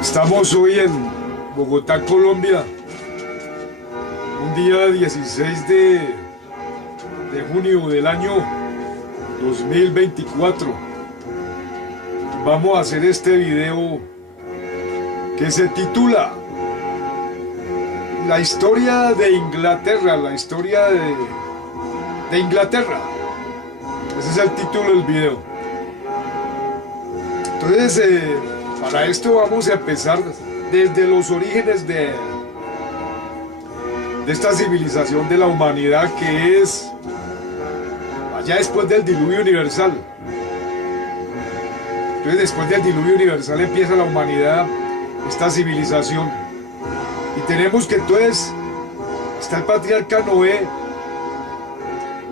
Estamos hoy en Bogotá, Colombia, un día 16 de junio del año 2024. Vamos a hacer este video que se titula La historia de Inglaterra, la historia de Inglaterra. Ese es el título del video. Entonces, para esto vamos a empezar desde los orígenes de esta civilización de la humanidad, que es allá después del diluvio universal. Entonces, después del diluvio universal empieza la humanidad, esta civilización. Y tenemos que entonces está el patriarca Noé,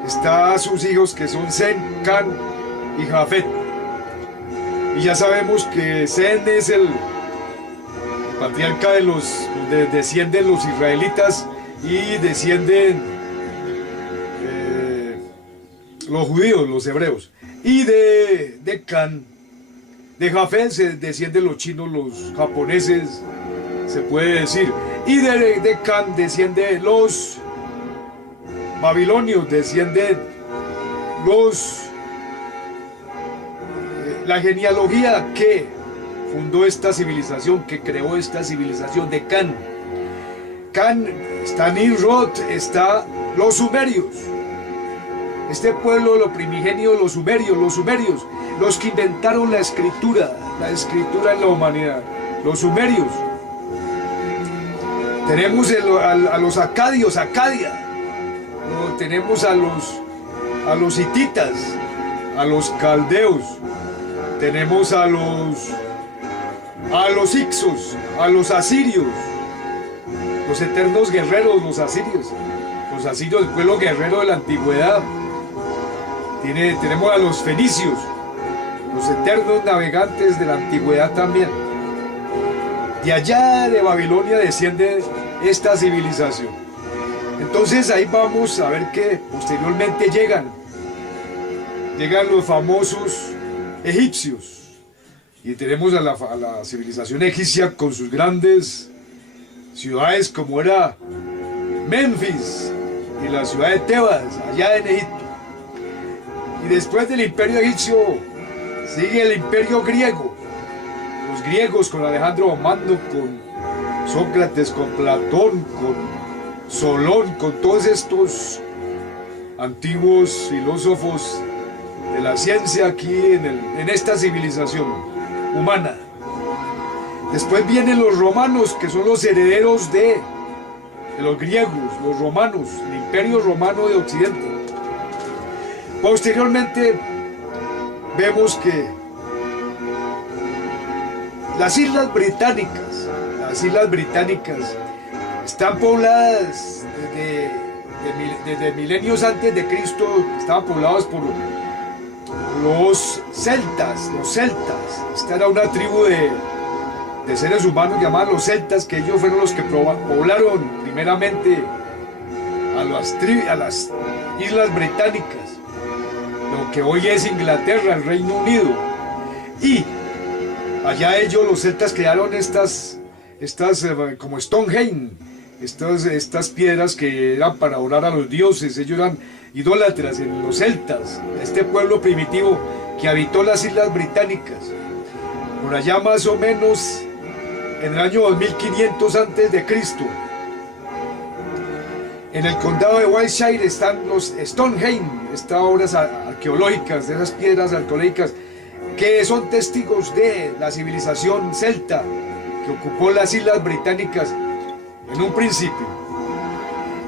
está sus hijos que son Sem, Can y Jafet. Y ya sabemos que Sem es el patriarca de descienden los israelitas y descienden los judíos, los hebreos. Y de Can, de Jafet se descienden los chinos, los japoneses, se puede decir. Y de Can descienden los babilonios, descienden la genealogía que fundó esta civilización, que creó esta civilización de Can. Can, está Nimrod, está los sumerios. Este pueblo, lo primigenio, los sumerios, los que inventaron la escritura en la humanidad, los sumerios. Tenemos a los acadios, Acadia. Tenemos a los hititas, a los caldeos. Tenemos a los hicsos, a los asirios, los eternos guerreros, los asirios, el pueblo guerrero de la antigüedad. Tenemos a los fenicios, los eternos navegantes de la antigüedad también. De allá de Babilonia desciende esta civilización. Entonces ahí vamos a ver que posteriormente llegan los famosos egipcios, y tenemos a la civilización egipcia con sus grandes ciudades como era Memphis y la ciudad de Tebas allá en Egipto. Y después del imperio egipcio sigue el imperio griego, los griegos con Alejandro Magno, con Sócrates, con Platón, con Solón, con todos estos antiguos filósofos de la ciencia aquí en esta civilización humana. Después vienen los romanos, que son los herederos de los griegos, los romanos, el imperio romano de Occidente. Posteriormente vemos que las Islas Británicas están pobladas desde milenios antes de Cristo, estaban pobladas por los celtas. Esta era una tribu de seres humanos llamados los celtas, que ellos fueron los que poblaron primeramente a las Islas Británicas, lo que hoy es Inglaterra, el Reino Unido. Y allá ellos, los celtas, crearon estas como Stonehenge, estas piedras que eran para adorar a los dioses. Ellos eran idólatras, en los celtas, este pueblo primitivo que habitó las Islas Británicas. Por allá más o menos en el año 2500 antes de Cristo, en el condado de Wiltshire están los Stonehenge, estas obras arqueológicas, de esas piedras arqueológicas que son testigos de la civilización celta que ocupó las Islas Británicas en un principio.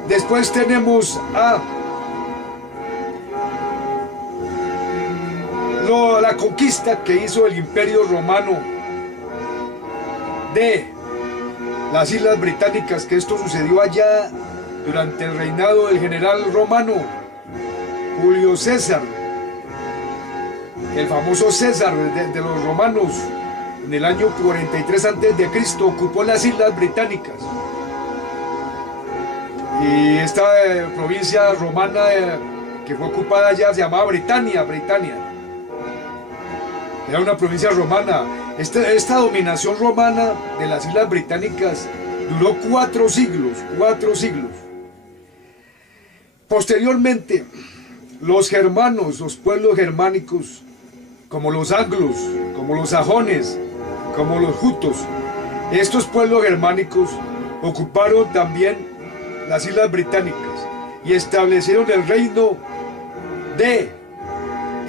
Después tenemos la conquista que hizo el Imperio Romano de las Islas Británicas, que esto sucedió allá durante el reinado del general romano Julio César, el famoso César de los romanos. En el año 43 a.C. ocupó las Islas Británicas. Y esta provincia romana que fue ocupada ya se llamaba Britania. Era una provincia romana. Esta dominación romana de las Islas Británicas duró 4 siglos, 4 siglos. Posteriormente, los germanos, los pueblos germánicos, como los anglos, como los sajones, como los jutos, estos pueblos germánicos ocuparon también las Islas Británicas y establecieron el reino de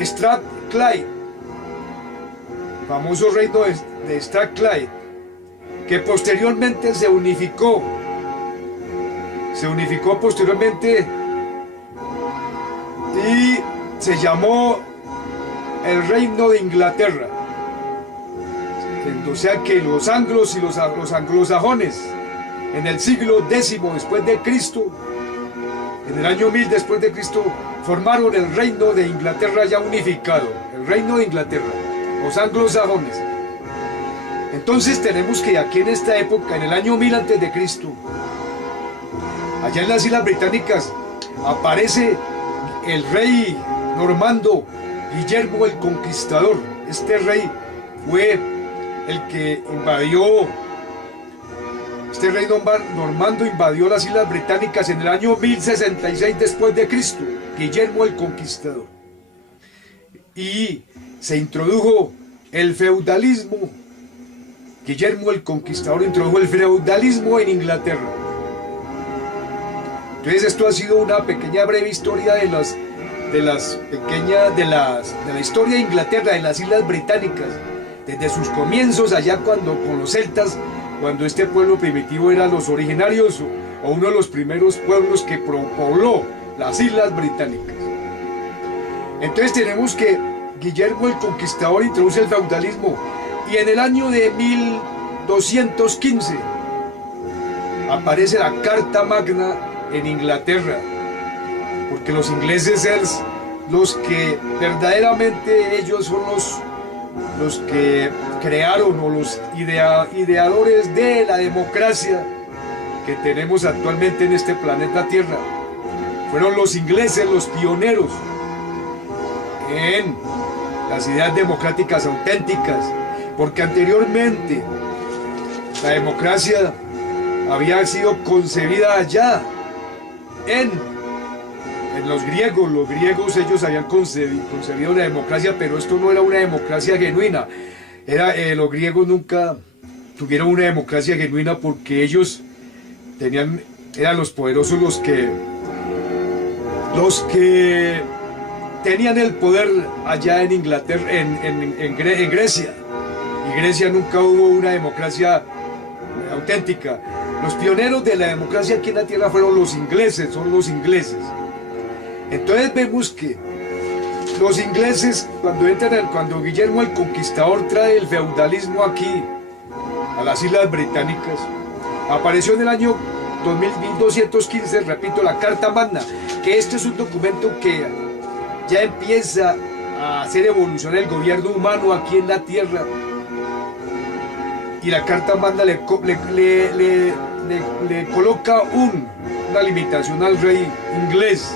Strathclyde, famoso reino de Strathclyde, que posteriormente se unificó posteriormente y se llamó el Reino de Inglaterra. O sea que los anglos y los anglosajones en el siglo X después de Cristo, en el año 1000 después de Cristo, formaron el Reino de Inglaterra ya unificado, el Reino de Inglaterra, los anglosajones. Entonces tenemos que aquí en esta época, en el año 1000 antes de Cristo, allá en las Islas Británicas aparece el rey normando Guillermo el Conquistador. Este rey fue el que invadió, este rey normando invadió las Islas Británicas en el año 1066 después de Cristo, Guillermo el Conquistador. Y se introdujo el feudalismo. Guillermo el Conquistador introdujo el feudalismo en Inglaterra. Entonces esto ha sido una pequeña breve historia de la historia de Inglaterra, de las Islas Británicas, desde sus comienzos allá con los celtas, cuando este pueblo primitivo era los originarios o uno de los primeros pueblos que pobló las Islas Británicas. Entonces tenemos que Guillermo el Conquistador introduce el feudalismo y en el año de 1215 aparece la Carta Magna en Inglaterra, porque los ingleses es los que verdaderamente ellos son los que crearon o los ideadores de la democracia que tenemos actualmente en este planeta Tierra. Fueron los ingleses los pioneros en las ideas democráticas auténticas, porque anteriormente la democracia había sido concebida allá en los griegos. Los griegos ellos habían concebido la democracia, pero esto no era una democracia genuina. Los griegos nunca tuvieron una democracia genuina porque ellos eran los poderosos los que tenían el poder allá en Inglaterra, en Grecia. Y Grecia nunca hubo una democracia auténtica. Los pioneros de la democracia aquí en la tierra fueron los ingleses, son los ingleses. Entonces vemos que los ingleses, cuando Guillermo el Conquistador trae el feudalismo aquí, a las Islas Británicas, apareció en el año 1215, repito, la Carta Magna, que este es un documento que ya empieza a hacer evolucionar el gobierno humano aquí en la tierra. Y la Carta Magna le coloca una limitación al rey inglés.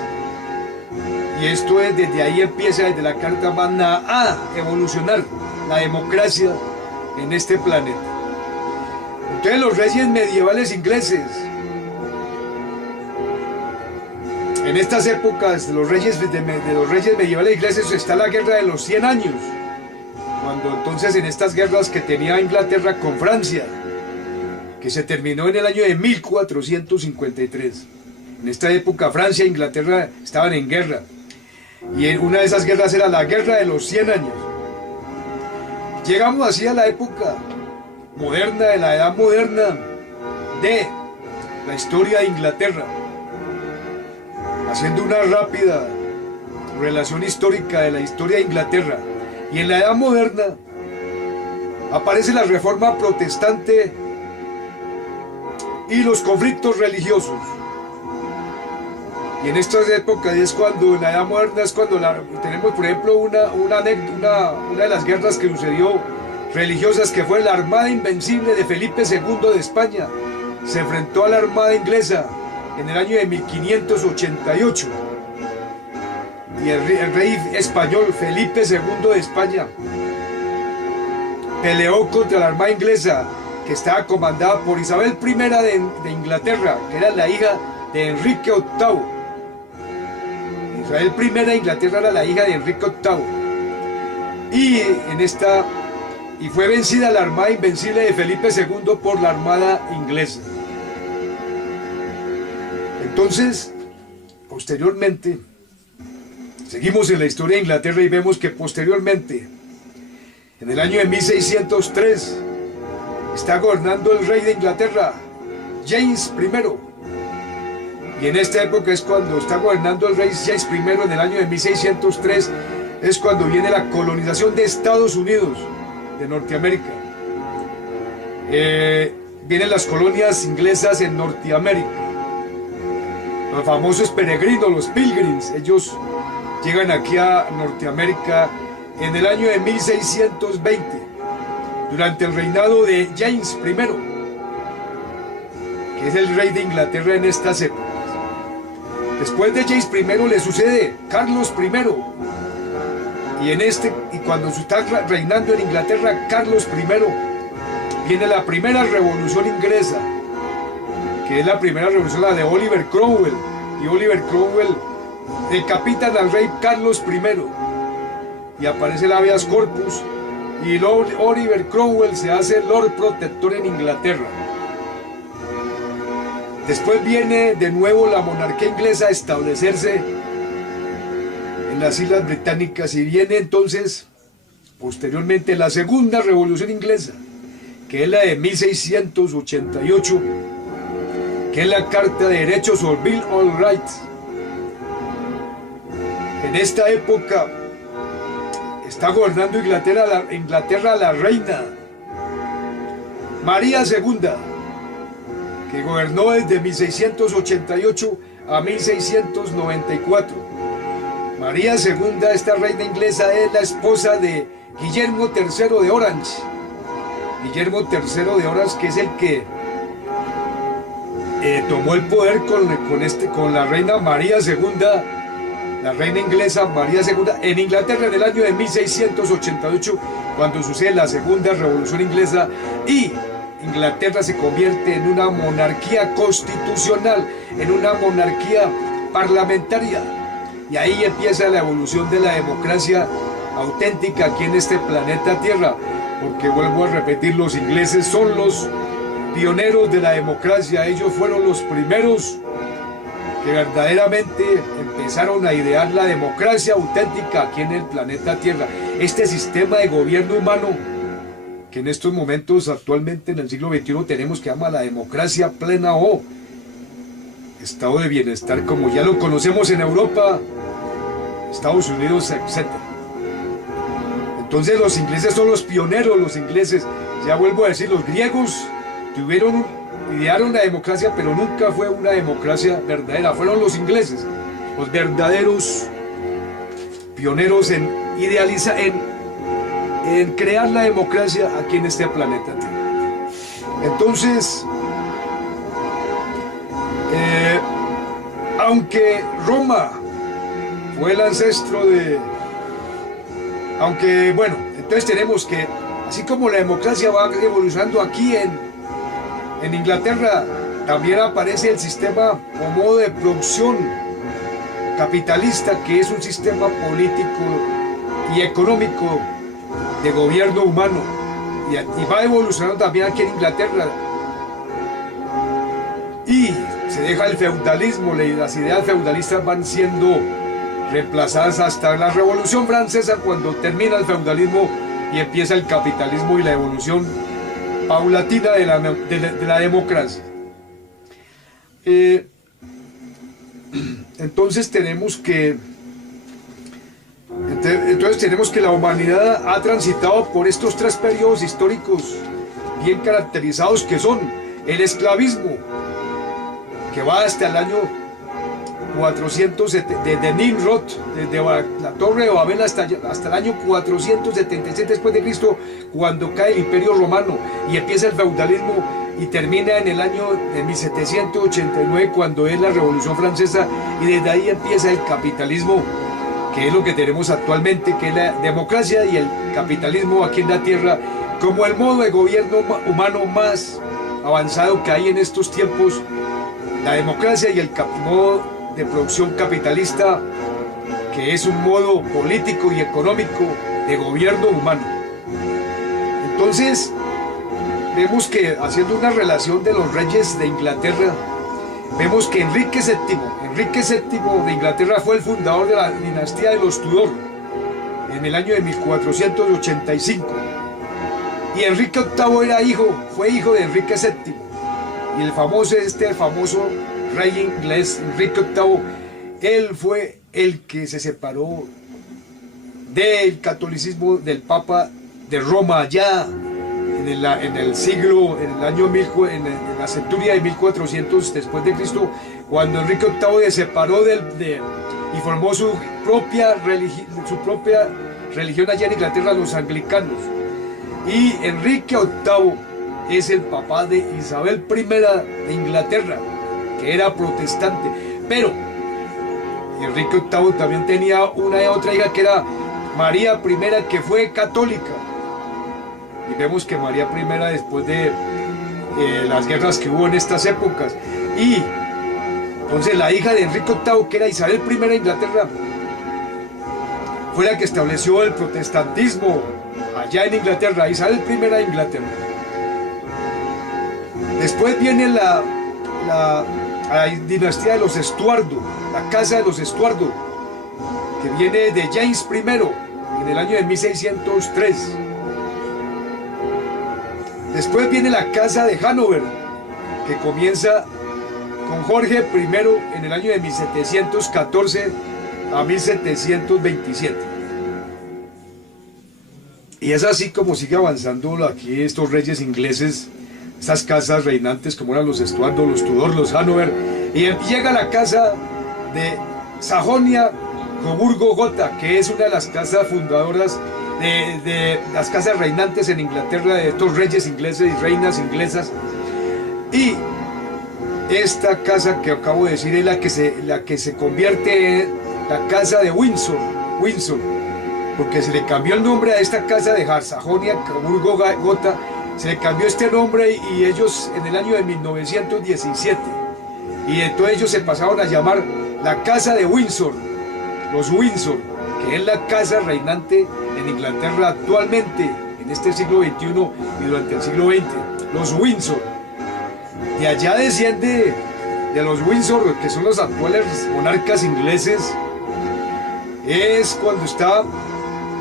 Y esto es, desde ahí empieza, desde la Carta Magna, a evolucionar la democracia en este planeta. Entonces los reyes medievales ingleses, en estas épocas de los reyes medievales ingleses está la guerra de los 100 años, cuando entonces en estas guerras que tenía Inglaterra con Francia, que se terminó en el año de 1453. En esta época Francia e Inglaterra estaban en guerra, y en una de esas guerras era la guerra de los 100 años. Llegamos así a la época moderna, de la edad moderna de la historia de Inglaterra, haciendo una rápida relación histórica de la historia de Inglaterra. Y en la edad moderna aparece la reforma protestante y los conflictos religiosos. Y en estas épocas es cuando, en la edad moderna es cuando tenemos, por ejemplo, una de las guerras que sucedió religiosas, que fue la Armada Invencible de Felipe II de España. Se enfrentó a la Armada inglesa en el año de 1588. Y el rey español Felipe II de España peleó contra la armada inglesa, que estaba comandada por Isabel I de Inglaterra, que era la hija de Enrique VIII. Isabel I de Inglaterra era la hija de Enrique VIII. Y fue vencida la armada invencible de Felipe II por la armada inglesa. Entonces, posteriormente, seguimos en la historia de Inglaterra y vemos que posteriormente, en el año de 1603, está gobernando el rey de Inglaterra, James I. Y en esta época es cuando está gobernando el rey James I, en el año de 1603, es cuando viene la colonización de Estados Unidos, de Norteamérica. Vienen las colonias inglesas en Norteamérica. Los famosos peregrinos, los pilgrims, ellos llegan aquí a Norteamérica en el año de 1620, durante el reinado de James I, que es el rey de Inglaterra en estas épocas. Después de James I le sucede Carlos I, y cuando está reinando en Inglaterra Carlos I, viene la primera revolución inglesa, que es la primera revolución, la de Oliver Cromwell, y Oliver Cromwell decapitan al rey Carlos I, y aparece el habeas corpus, y Oliver Cromwell se hace Lord Protector en Inglaterra. Después viene de nuevo la monarquía inglesa a establecerse en las Islas Británicas, y viene entonces posteriormente la segunda revolución inglesa, que es la de 1688, que es la Carta de Derechos o Bill of Rights. En esta época está gobernando Inglaterra la reina María II, que gobernó desde 1688 a 1694. María II, esta reina inglesa, es la esposa de Guillermo III de Orange. Guillermo III de Orange, que es el que tomó el poder con la reina María II, la reina inglesa María II, en Inglaterra en el año de 1688, cuando sucede la segunda revolución inglesa, y Inglaterra se convierte en una monarquía constitucional, en una monarquía parlamentaria. Y ahí empieza la evolución de la democracia auténtica aquí en este planeta Tierra, porque vuelvo a repetir, los ingleses son los pioneros de la democracia. Ellos fueron los primeros que verdaderamente empezaron a idear la democracia auténtica aquí en el planeta Tierra. Este sistema de gobierno humano que en estos momentos, actualmente en el siglo XXI, tenemos, que llama la democracia plena o estado de bienestar, como ya lo conocemos en Europa, Estados Unidos, etc. Entonces los ingleses son los pioneros, los ingleses. Ya vuelvo a decir, los griegos idearon la democracia, pero nunca fue una democracia verdadera. Fueron los ingleses los verdaderos pioneros en crear la democracia aquí en este planeta Tierra. Entonces, aunque Roma fue el ancestro bueno, entonces tenemos que, así como la democracia va evolucionando aquí en Inglaterra, también aparece el sistema o modo de producción capitalista, que es un sistema político y económico de gobierno humano, y va evolucionando también aquí en Inglaterra, y se deja el feudalismo, las ideas feudalistas van siendo reemplazadas hasta la Revolución Francesa, cuando termina el feudalismo y empieza el capitalismo y la evolución paulatina de la democracia. Entonces tenemos que la humanidad ha transitado por estos tres periodos históricos bien caracterizados, que son el esclavismo, que va hasta el año 400 de Nimrod, desde la Torre de Babel hasta el año 477 después de Cristo, cuando cae el Imperio Romano y empieza el feudalismo, y termina en el año de 1789, cuando es la Revolución Francesa, y desde ahí empieza el capitalismo, que es lo que tenemos actualmente, que es la democracia y el capitalismo aquí en la Tierra, como el modo de gobierno humano más avanzado que hay en estos tiempos, la democracia y el modo de producción capitalista, que es un modo político y económico de gobierno humano. Entonces, vemos que, haciendo una relación de los reyes de Inglaterra, vemos que Enrique VII de Inglaterra fue el fundador de la dinastía de los Tudor en el año de 1485. Y Enrique VIII fue hijo de Enrique VII. Y el famoso rey inglés, Enrique VIII, él fue el que se separó del catolicismo del Papa de Roma allá en la centuria de 1400 después de Cristo, cuando Enrique VIII se separó y formó su propia religión allá en Inglaterra, los anglicanos. Y Enrique VIII es el papá de Isabel I de Inglaterra, que era protestante. Pero Enrique VIII también tenía otra hija que era María I, que fue católica. Y vemos que María I, después de las guerras que hubo en estas épocas, y entonces la hija de Enrique VIII, que era Isabel I de Inglaterra, fue la que estableció el protestantismo allá en Inglaterra, Isabel I de Inglaterra. Después viene la dinastía de los Estuardo, la casa de los Estuardo, que viene de James I en el año de 1603. Después viene la casa de Hanover, que comienza con Jorge I en el año de 1714 a 1727. Y es así como sigue avanzando aquí estos reyes ingleses, estas casas reinantes como eran los Estuardo, los Tudor, los Hanover, y llega la casa de Sajonia-Coburgo-Gotha, que es una de las casas fundadoras de las casas reinantes en Inglaterra, de estos reyes ingleses y reinas inglesas. Y esta casa que acabo de decir es la que se convierte en la casa de Windsor, porque se le cambió el nombre a esta casa de Sajonia-Coburgo-Gotha, se le cambió este nombre, y ellos en el año de 1917, y entonces ellos se pasaron a llamar la casa de Windsor, los Windsor, que es la casa reinante en Inglaterra actualmente, en este siglo XXI y durante el siglo XX, los Windsor. De allá desciende de los Windsor, que son los actuales monarcas ingleses, es cuando está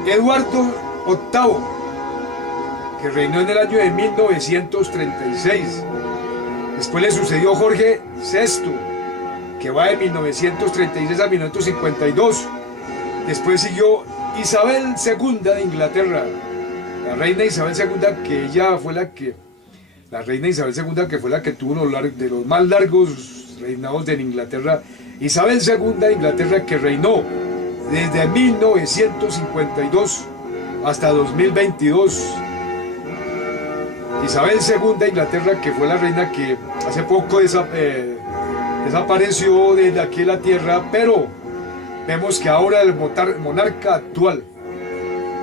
Eduardo VIII, que reinó en el año de 1936. Después le sucedió Jorge VI, que va de 1936 a 1952. Después siguió Isabel II de Inglaterra, la reina Isabel II, que ella fue la reina Isabel II, que fue la que tuvo uno de los más largos reinados en Inglaterra. Isabel II de Inglaterra, que reinó desde 1952 hasta 2022. Isabel II de Inglaterra, que fue la reina que hace poco desapareció desde aquí en la tierra, pero vemos que ahora el monarca actual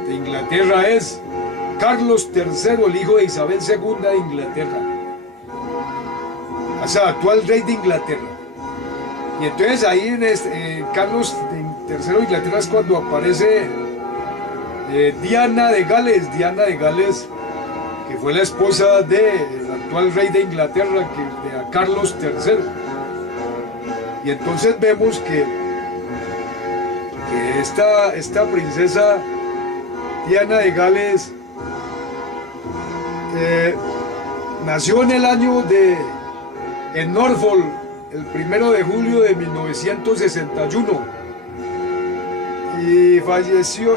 de Inglaterra es Carlos III, el hijo de Isabel II de Inglaterra, o sea, actual rey de Inglaterra. Y entonces ahí en Carlos III de Inglaterra es cuando aparece Diana de Gales, que fue la esposa del actual rey de Inglaterra, de Carlos III. Y entonces vemos que esta princesa Diana de Gales nació en el año en Norfolk, el 1 de julio de 1961, y falleció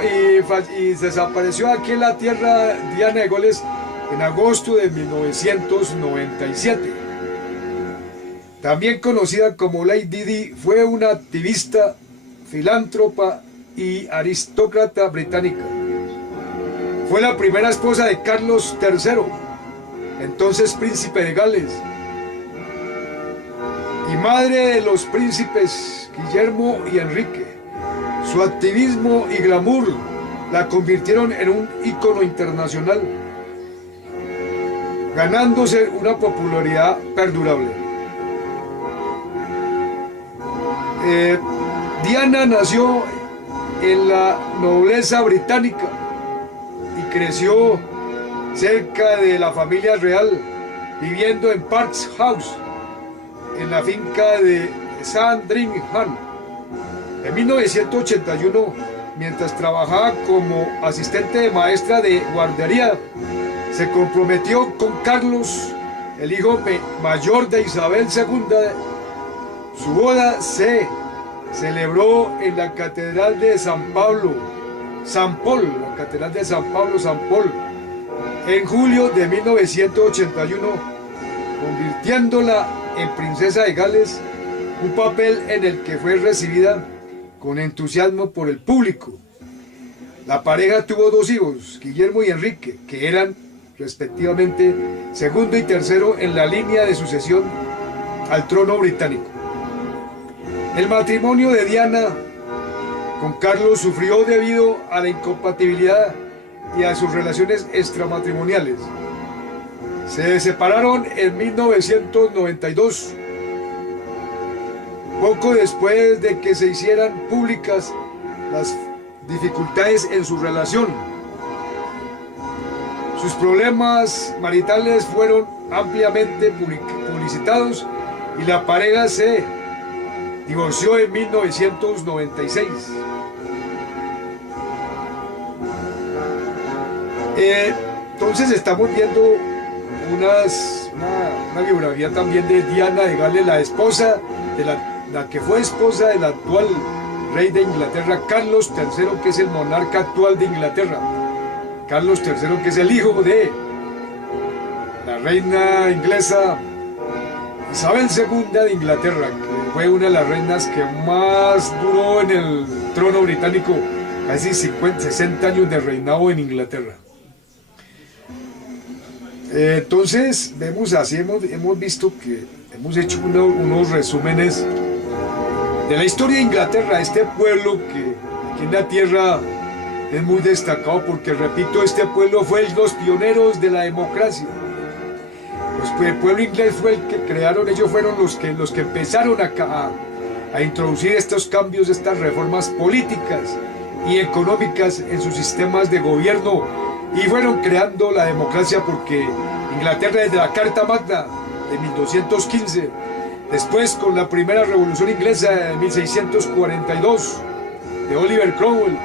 y desapareció aquí en la tierra Diana de Gales en agosto de 1997. También conocida como Lady Di, fue una activista, filántropa y aristócrata británica. Fue la primera esposa de Carlos III, entonces príncipe de Gales, y madre de los príncipes Guillermo y Enrique. Su activismo y glamour la convirtieron en un ícono internacional. ganándose una popularidad perdurable. Diana nació en la nobleza británica y creció cerca de la familia real, viviendo en Parks House, en la finca de Sandringham. En 1981, mientras trabajaba como asistente de maestra de guardería, se comprometió con Carlos, el hijo mayor de Isabel II. Su boda se celebró en la Catedral de San Paul, la Catedral de San Paul, en julio de 1981, convirtiéndola en princesa de Gales, un papel en el que fue recibida con entusiasmo por el público. La pareja tuvo dos hijos, Guillermo y Enrique, que eran respectivamente segundo y tercero en la línea de sucesión al trono británico. El matrimonio de Diana con Carlos sufrió debido a la incompatibilidad y a sus relaciones extramatrimoniales. Se separaron en 1992, poco después de que se hicieran públicas las dificultades en su relación. Sus problemas maritales fueron ampliamente publicitados y la pareja se divorció en 1996. Entonces estamos viendo una biografía también de Diana de Gales, la esposa de la que fue esposa del actual rey de Inglaterra, Carlos III, que es el monarca actual de Inglaterra. Carlos III, que es el hijo de la reina inglesa Isabel II de Inglaterra, que fue una de las reinas que más duró en el trono británico, casi 60 años de reinado en Inglaterra. Entonces, vemos así, hemos visto que hemos hecho unos resúmenes de la historia de Inglaterra, este pueblo que aquí en la tierra es muy destacado porque, repito, este pueblo fue los pioneros de la democracia. El pueblo inglés fue el que crearon, ellos fueron los que empezaron a introducir estos cambios, estas reformas políticas y económicas en sus sistemas de gobierno, y fueron creando la democracia porque Inglaterra, desde la Carta Magna de 1215, después con la primera revolución inglesa de 1642 de Oliver Cromwell,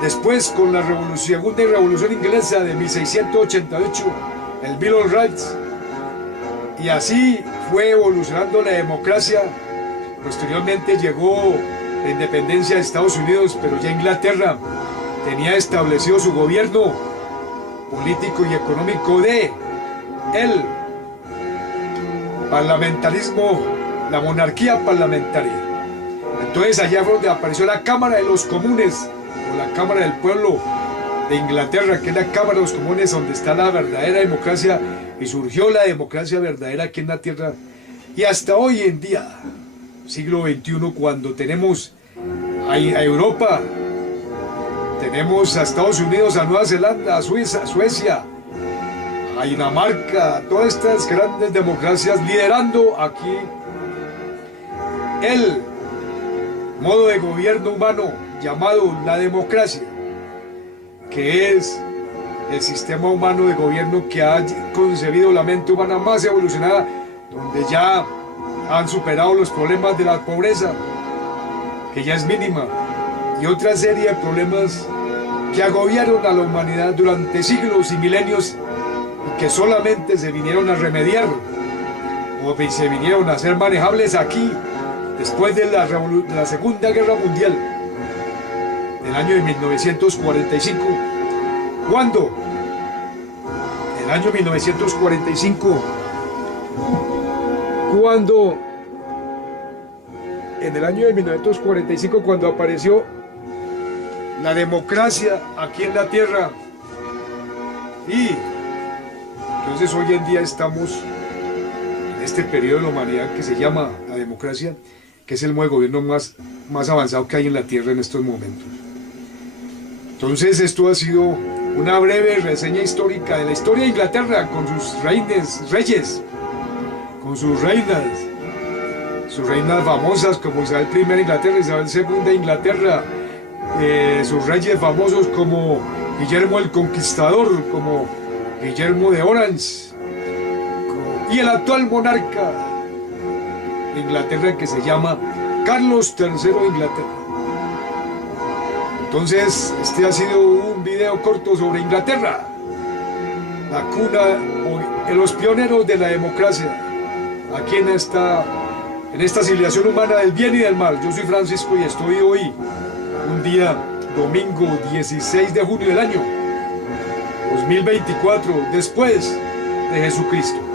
después con la segunda revolución inglesa de 1688, el Bill of Rights, y así fue evolucionando la democracia. Posteriormente llegó la independencia de Estados Unidos, pero ya Inglaterra tenía establecido su gobierno político y económico de el parlamentarismo, la monarquía parlamentaria. Entonces allá fue donde apareció la Cámara de los Comunes, o la Cámara del Pueblo de Inglaterra, que es la Cámara de los Comunes, donde está la verdadera democracia, y surgió la democracia verdadera aquí en la tierra. Y hasta hoy en día, siglo XXI, cuando tenemos a Europa, tenemos a Estados Unidos, a Nueva Zelanda, a Suecia, a Dinamarca, todas estas grandes democracias liderando aquí el modo de gobierno humano llamado la democracia, que es el sistema humano de gobierno que ha concebido la mente humana más evolucionada, donde ya han superado los problemas de la pobreza, que ya es mínima, y otra serie de problemas que agobiaron a la humanidad durante siglos y milenios, y que solamente se vinieron a remediar, o se vinieron a ser manejables aquí, después de la Segunda Guerra Mundial, del año de 1945, cuando en el año 1945, cuando apareció la democracia aquí en la tierra, y entonces hoy en día estamos en este periodo de la humanidad que se llama la democracia, que es el modo de gobierno más avanzado que hay en la tierra en estos momentos. Entonces esto ha sido una breve reseña histórica de la historia de Inglaterra con sus reyes, con sus reinas famosas como Isabel I de Inglaterra, Isabel II de Inglaterra, sus reyes famosos como Guillermo el Conquistador, como Guillermo de Orange, y el actual monarca de Inglaterra que se llama Carlos III de Inglaterra. Entonces, este ha sido un video corto sobre Inglaterra, la cuna, los pioneros de la democracia, aquí en esta civilización humana del bien y del mal. Yo soy Francisco y estoy hoy, un día domingo 16 de junio del año 2024, después de Jesucristo.